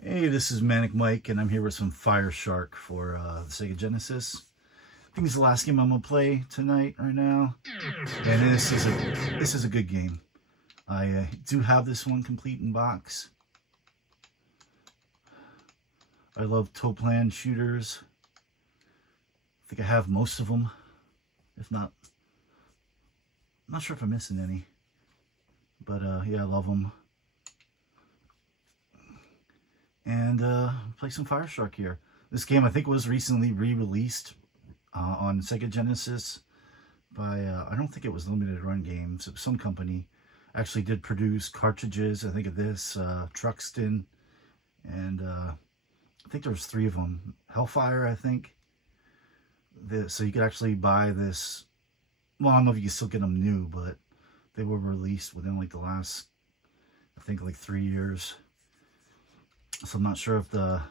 Hey, this is Manic Mike, and I'm here with some Fire Shark for the Sega Genesis. I think it's the last game I'm gonna play tonight, right now. And this is a good game. I do have this one complete in box. I love toe plan shooters. I think I have most of them. If not, I'm not sure if I'm missing any. But yeah, I love them. And play some Fire Shark here. This game I think was recently re-released on Sega Genesis by, I don't think it was Limited Run Games. Some company actually did produce cartridges, I think of this, Truxton, and I think there was 3 of them. Hellfire, I think. So you could actually buy this, well, I don't know if you can still get them new, but they were released within like the last, I think like 3 years. So I'm not sure if they're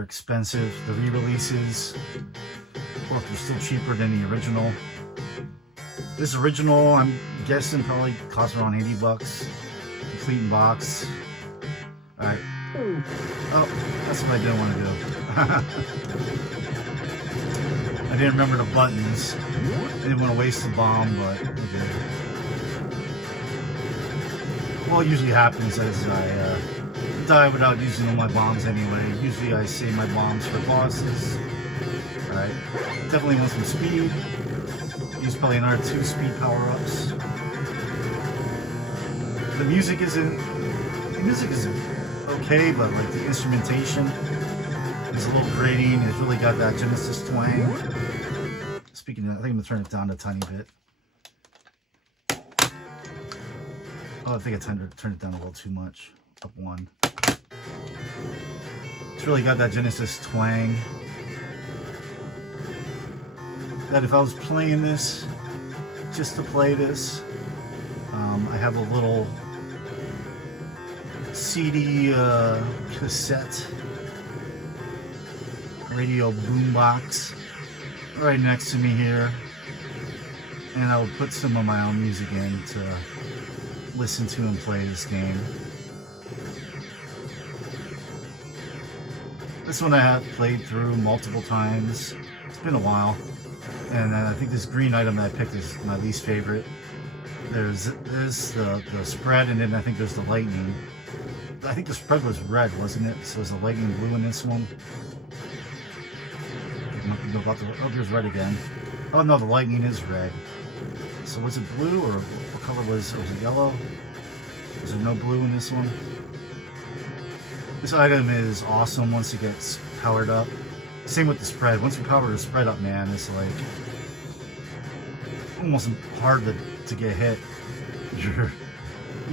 expensive, the re-releases, or if they're still cheaper than the original. This original, I'm guessing, probably cost around 80 bucks, complete in box. Alright. Oh, that's what I didn't want to do. I didn't remember the buttons. I didn't want to waste the bomb, but I did. Well, it usually happens as I die without using all my bombs anyway. Usually I save my bombs for bosses. Alright. Definitely want some speed. Use probably another 2 speed power-ups. The music isn't okay, but like the instrumentation is a little grating. It's really got that Genesis twang. Speaking of, I think I'm gonna turn it down a tiny bit. Oh, I think I turned it down a little too much. Up 1. It's really got that Genesis twang. That if I was playing this, just to play this, I have a little CD cassette radio boombox right next to me here, and I would put some of my own music in to listen to and play this game. This one I have played through multiple times. It's been a while. And I think this green item that I picked is my least favorite. There's the spread, and then I think there's the lightning. I think the spread was red, wasn't it? So is the lightning blue in this one? Oh, there's red again. Oh no, the lightning is red. So was it blue, or what color was it yellow? Was there no blue in this one? This item is awesome once it gets powered up. Same with the spread. Once you power the spread up, man, it's like almost hard to get hit. You're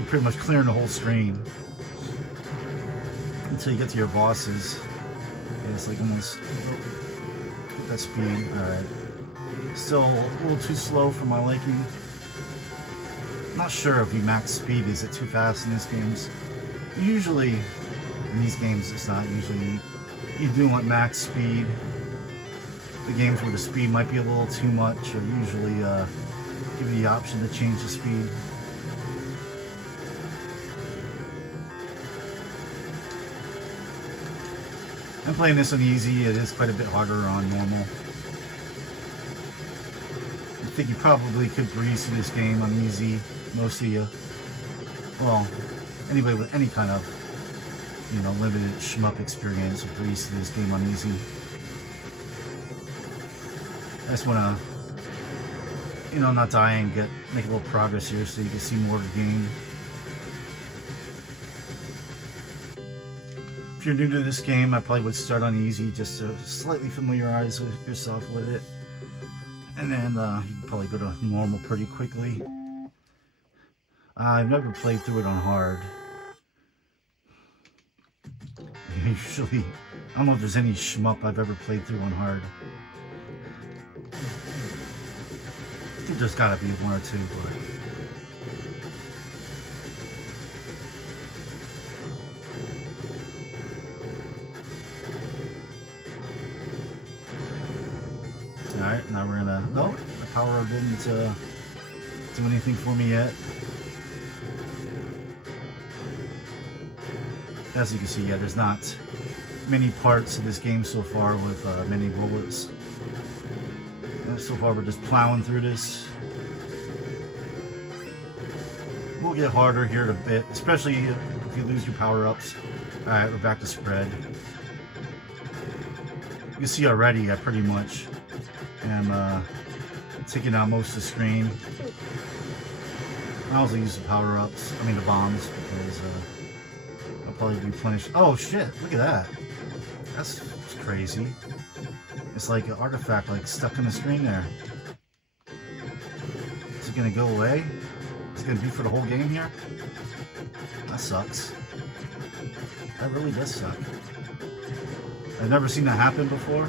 pretty much clearing the whole screen until you get to your bosses. And it's like almost that speed. Alright. Still a little too slow for my liking. Not sure if you max speed. Is it too fast in these games? Usually in these games it's not. Usually you do want max speed. The games where the speed might be a little too much or usually give you the option to change the speed. I'm playing this on easy. It is quite a bit harder on normal. I think you probably could breeze through this game on easy. Most of you. Well, anybody with any kind of, you know, limited shmup experience will breeze through this game on easy. I just want to, you know, not die and make a little progress here so you can see more of the game. If you're new to this game, I probably would start on easy just to slightly familiarize yourself with it. And then you can probably go to normal pretty quickly. I've never played through it on hard. Usually, I don't know if there's any shmup I've ever played through on hard. I think there's gotta be 1 or 2, but... Alright, now we're gonna... No, the power didn't do anything for me yet. As you can see, yeah, there's not many parts of this game so far with many bullets. And so far we're just plowing through this. We'll get harder here in a bit, especially if you lose your power-ups. Alright, we're back to spread. You can see already I pretty much am taking out most of the screen. I also use the power-ups, I mean the bombs, because I'll probably replenish. Oh shit, look at that. That's crazy. It's like an artifact like stuck on the screen there. Is it gonna go away? Is it gonna be for the whole game here? That sucks. That really does suck. I've never seen that happen before.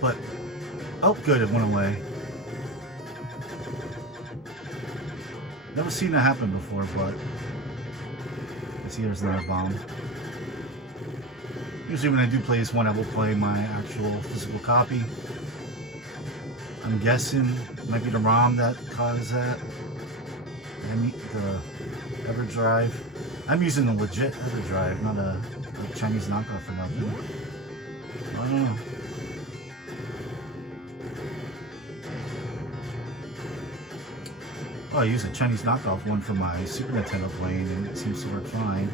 But, oh good, it went away. Never seen that happen before, but I see there's another bomb. Usually when I do play this one, I will play my actual physical copy. I'm guessing it might be the ROM that caused that. I mean, the EverDrive. I'm using the legit EverDrive, not a Chinese knockoff or nothing. I don't know. Oh, I use a Chinese knockoff one for my Super Nintendo playing, and it seems to work fine.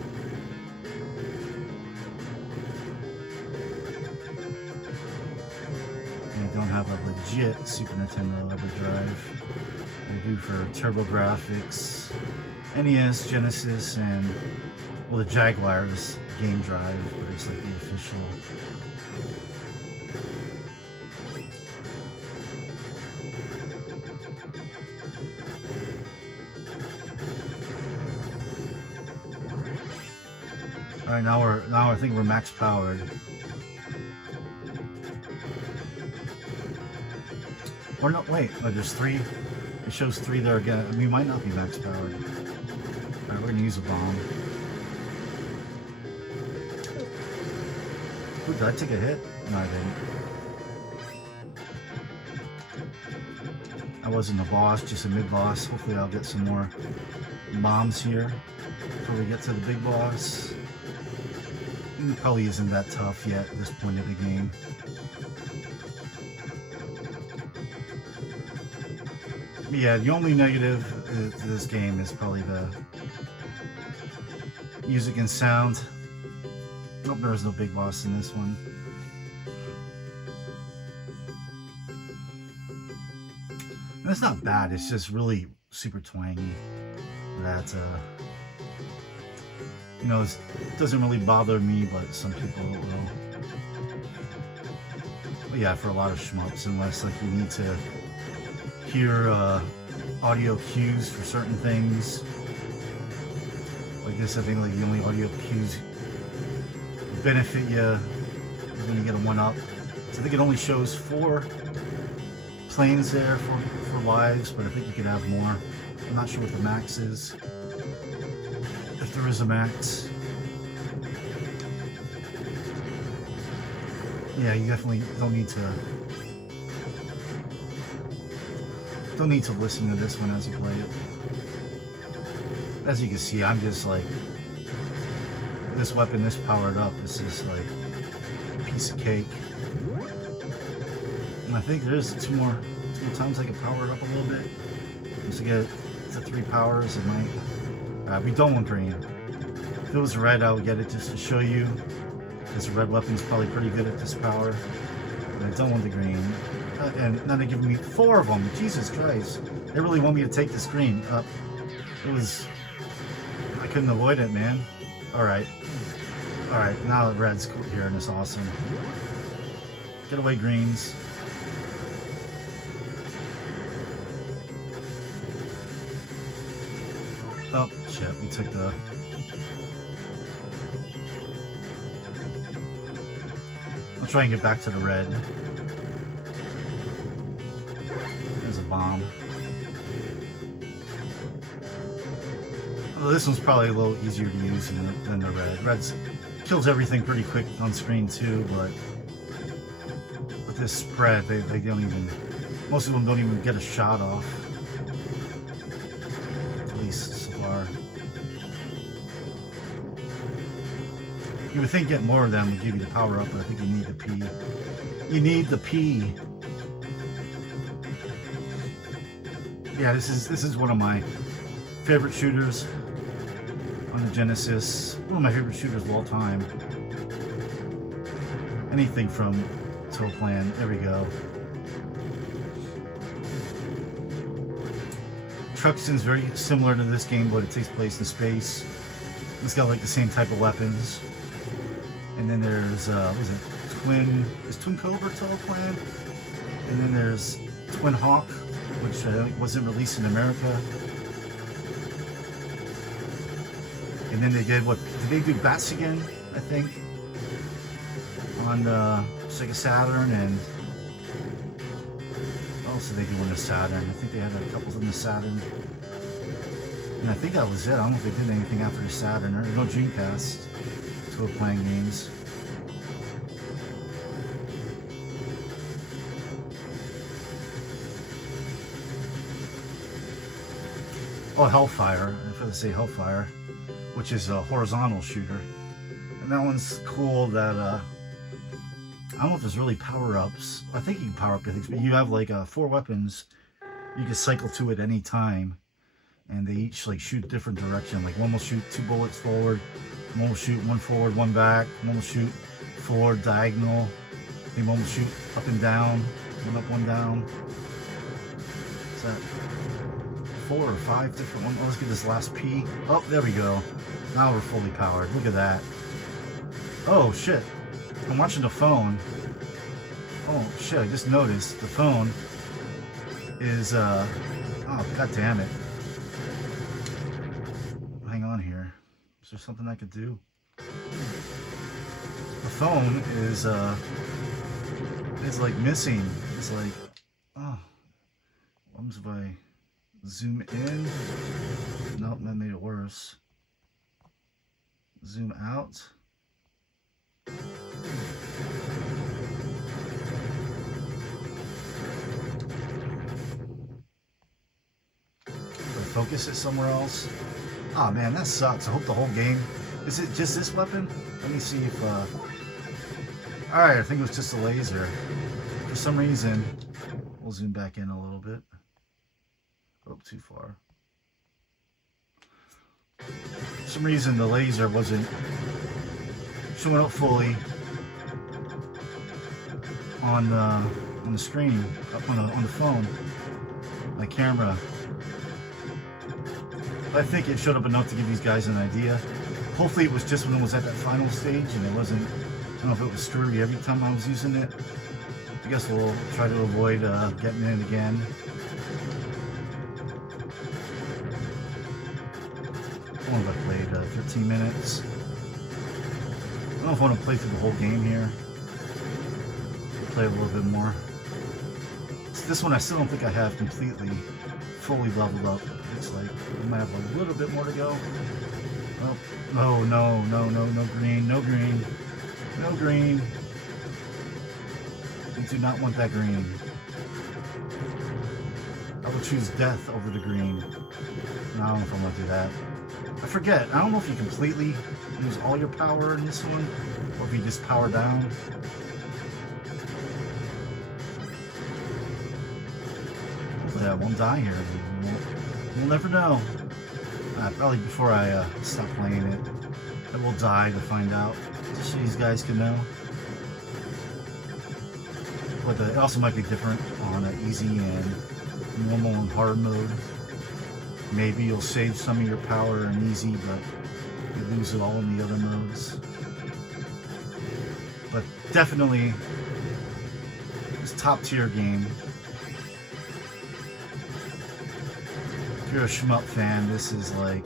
And I don't have a legit Super Nintendo EverDrive. I do for TurboGrafx, NES, Genesis, and well, the Jaguar's game drive, but it's like the official. All right, now I think we're max powered. Or no, wait, oh, there's 3. It shows 3 there again. We might not be max powered. All right, we're gonna use a bomb. Ooh, did I take a hit? No, I didn't. I wasn't a boss, just a mid-boss. Hopefully I'll get some more bombs here before we get to the big boss. It probably isn't that tough yet at this point of the game. But yeah, the only negative to this game is probably the music and sound. Oh, there was no big boss in this one. And it's not bad, it's just really super twangy. That, you know, it doesn't really bother me, but some people will. But yeah, for a lot of shmups, unless like you need to hear audio cues for certain things. Like this, I think like the only audio cues benefit you when you get a 1-up. So I think it only shows 4 planes there for lives, but I think you could have more. I'm not sure what the max is. If there is a max. Yeah, you definitely don't need to listen to this one as you play it. As you can see, I'm just like, this weapon, this powered up, is just like a piece of cake. And I think there's two more times I can power it up a little bit. Just to get to 3 powers, it might be done with green. If it was red, I would get it just to show you, because the red weapon's probably pretty good at this power. But I don't want the green. And now they're giving me 4 of them. Jesus Christ. They really want me to take this green. I couldn't avoid it, man. Alright. Alright, now the red's here and it's awesome. Get away, greens. Oh, shit, we took the... I'll try and get back to the red. There's a bomb. Although this one's probably a little easier to use than the red. Red's kills everything pretty quick on screen too, but with this spread, they don't even... Most of them don't even get a shot off. At least so far. You would think getting more of them would give you the power up, but I think you need the P. You need the P. Yeah, this is one of my favorite shooters on the Genesis. One of my favorite shooters of all time. Anything from Toe Plan. There we go. Truxton's very similar to this game, but it takes place in space. It's got like the same type of weapons. And then there's what is it? Twin Cobra Toe Plan? And then there's Twin Hawk, which wasn't released in America. And then they did did they do Bats again, I think? On Sega Saturn, and what else did they do on the Saturn? I think they had a couple on the Saturn. And I think that was it. I don't know if they did anything after the Saturn. There's no Dreamcast Toe Plan games. Oh, Hellfire. I forgot to say Hellfire, which is a horizontal shooter. And that one's cool that, I don't know if there's really power-ups. I think you can power up your things, but you have like 4 weapons you can cycle to at any time. And they each like shoot a different direction. Like one will shoot 2 bullets forward, one will shoot 1 forward, 1 back, one will shoot forward, diagonal. Then one will shoot up and down, 1 up, 1 down. Is that 4 or 5 different ones? Oh, let's get this last P. Oh, there we go. Now we're fully powered. Look at that. Oh shit. I'm watching the phone. Oh shit, I just noticed the phone is oh god damn it. Hang on here. Is there something I could do? The phone is like missing. It's like, oh, what happens if I zoom in? Nope, that made it worse. Zoom out. Focus it somewhere else. Oh man, that sucks. I hope the whole game. Is it just this weapon? Let me see if alright, I think it was just a laser. For some reason, we'll zoom back in a little bit. Oh, too far. For some reason the laser wasn't showing up fully on the screen, up on the phone, my camera. I think it showed up enough to give these guys an idea. Hopefully it was just when it was at that final stage and it wasn't, I don't know if it was screwy every time I was using it. I guess we'll try to avoid getting in it again. How long have I played? 13 minutes. I don't know if I want to play through the whole game here. Play a little bit more. So this one I still don't think I have completely, fully leveled up. It's like I might have a little bit more to go. Oh, no green, no green, no green. We do not want that green. I will choose death over the green. No, I don't know if I want to do that. I forget. I don't know if you completely lose all your power in this one, or if you just power down. Hopefully I won't die here. We'll never know. Probably before I stop playing it, I will die to find out. Just so these guys can know. But it also might be different on easy and normal and hard mode. Maybe you'll save some of your power in easy, but you lose it all in the other modes. But definitely, it's a top tier game. If you're a shmup fan, this is like,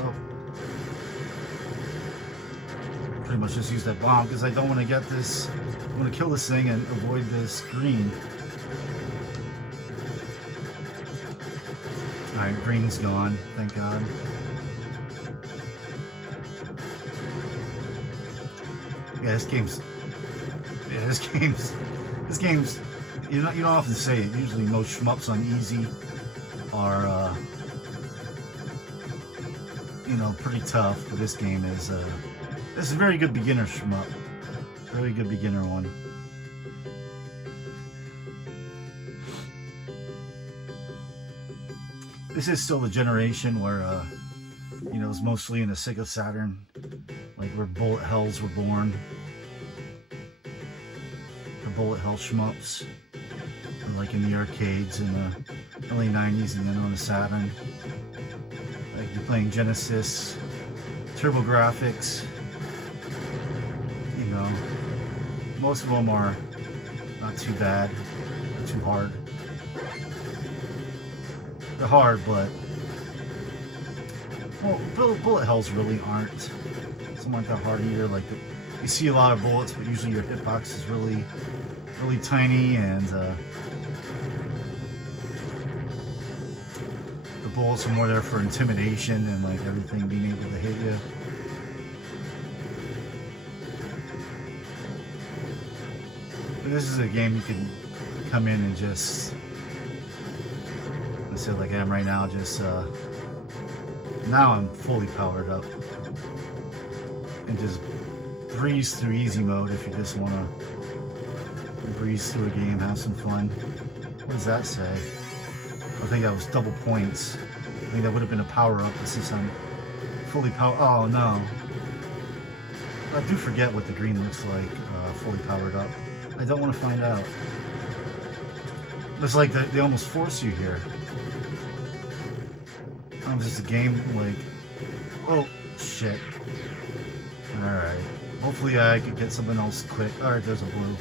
oh, pretty much just use that bomb because I don't want to get this. I want to kill this thing and avoid this green. Alright, green's gone, thank God. Yeah, this game's, you don't often say it. Usually most shmups on easy are, you know, pretty tough, but this game is This is a very good beginner shmup. Very good beginner one. This is still the generation where, you know, it was mostly in the Sega Saturn, like where bullet hells were born. The bullet hell shmups, like in the arcades in the early 90s and then on the Saturn. Like you're playing Genesis, TurboGrafx, you know, most of them are not too bad, not too hard. They're hard, but well, bullet hells really aren't. Some aren't that hard either. Like you see a lot of bullets, but usually your hitbox is really, really tiny, and the bullets are more there for intimidation and like everything being able to hit you. But this is a game you can come in and just, let's say like I am right now, just now I'm fully powered up and just breeze through easy mode if you just want to breeze through a game, have some fun. What does that say? I think that was double points. I think that would have been a power up, but since I'm fully powered, oh no. I do forget what the green looks like fully powered up. I don't want to find out. It's like they almost force you here. Just a game like, oh shit. Alright. Hopefully I could get something else quick. Alright, there's a blue.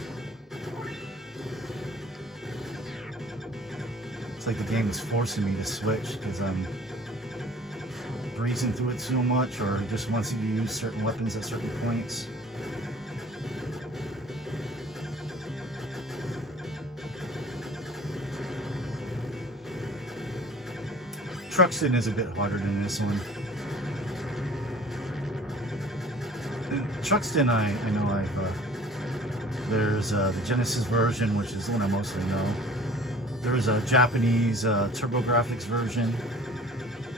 It's like the game is forcing me to switch because I'm breezing through it so much, or it just wants you to use certain weapons at certain points. Truxton is a bit harder than this one. Truxton, I know there's the Genesis version, which is the one I mostly know. There's a Japanese TurboGrafx version,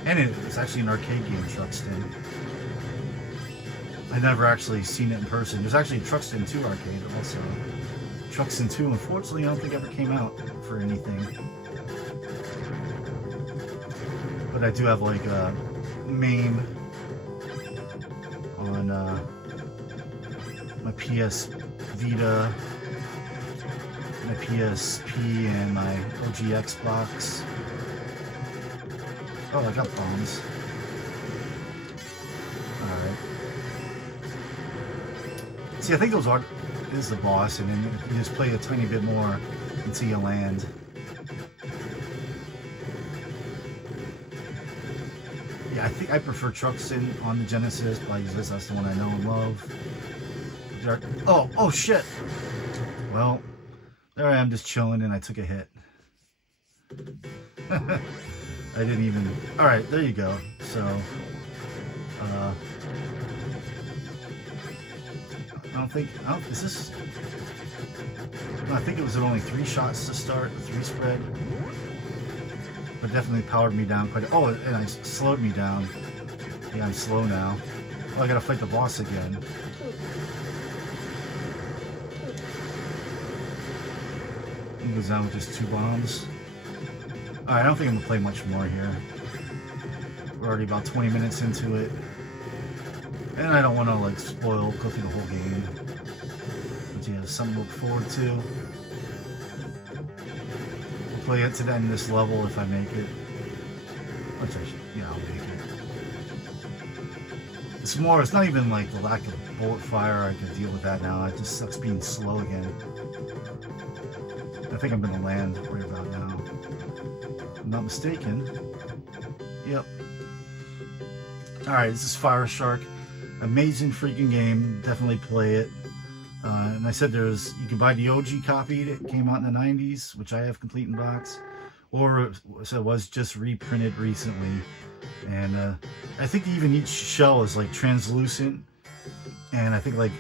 and it's actually an arcade game, Truxton. I've never actually seen it in person. There's actually a Truxton 2 arcade also. Truxton 2, unfortunately, I don't think ever came out for anything. But I do have like a MAME on my PS Vita, my PSP, and my OG Xbox. Oh, I got bombs. Alright. See, I think those is the boss, and then you just play a tiny bit more until you land. Yeah, I think I prefer Truxton on the Genesis, but that's the one I know and love. Oh shit! Well, there I am just chilling and I took a hit. I didn't even... Alright, there you go. So, is this... I think it was only 3 shots to start, 3 spread. But definitely powered me down quite a... Oh, and I slowed me down. Yeah, I'm slow now. Oh, I gotta fight the boss again. He goes down with just 2 bombs. Alright, I don't think I'm gonna play much more here. We're already about 20 minutes into it. And I don't want to, like, go through the whole game. But yeah, something to look forward to. We'll play it to the end of this level if I make it. Which I should, yeah, I'll make it. It's not even like the lack of bullet fire, I can deal with that now. It just sucks being slow again. I think I'm gonna land right about now. If I'm not mistaken. Yep. Alright, this is Fire Shark. Amazing freaking game. Definitely play it. And I said you can buy the OG copy that came out in the 90s, which I have complete in box. Or so it was just reprinted recently. And I think even each shell is like translucent. And I think like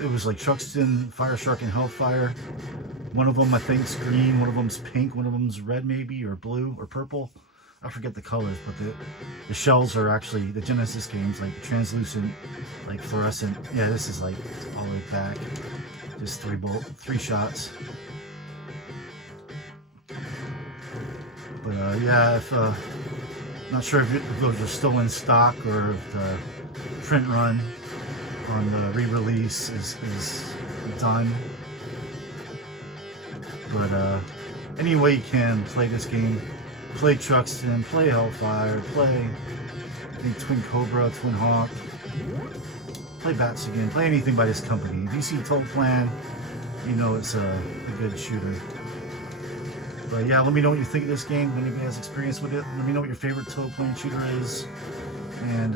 it was like Truxton, Fire Shark, and Hellfire. One of them I think's green, one of them's pink, one of them's red maybe, or blue, or purple. I forget the colors, but the shells are actually the Genesis games, like translucent, like fluorescent. Yeah, this is like all the way back. Just three shots. But yeah, if not sure if those are still in stock or if the print run on the re-release is done. But any way you can play this game, play Truxton, play Hellfire, play Twin Cobra, Twin Hawk, play Bats again, play anything by this company. If you see Total Plan, you know it's a good shooter. But yeah, let me know what you think of this game. If anybody has experience with it, let me know what your favorite Total Plan shooter is. And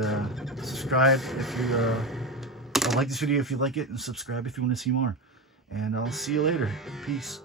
subscribe if you like this video if you like it, and subscribe if you want to see more. And I'll see you later. Peace.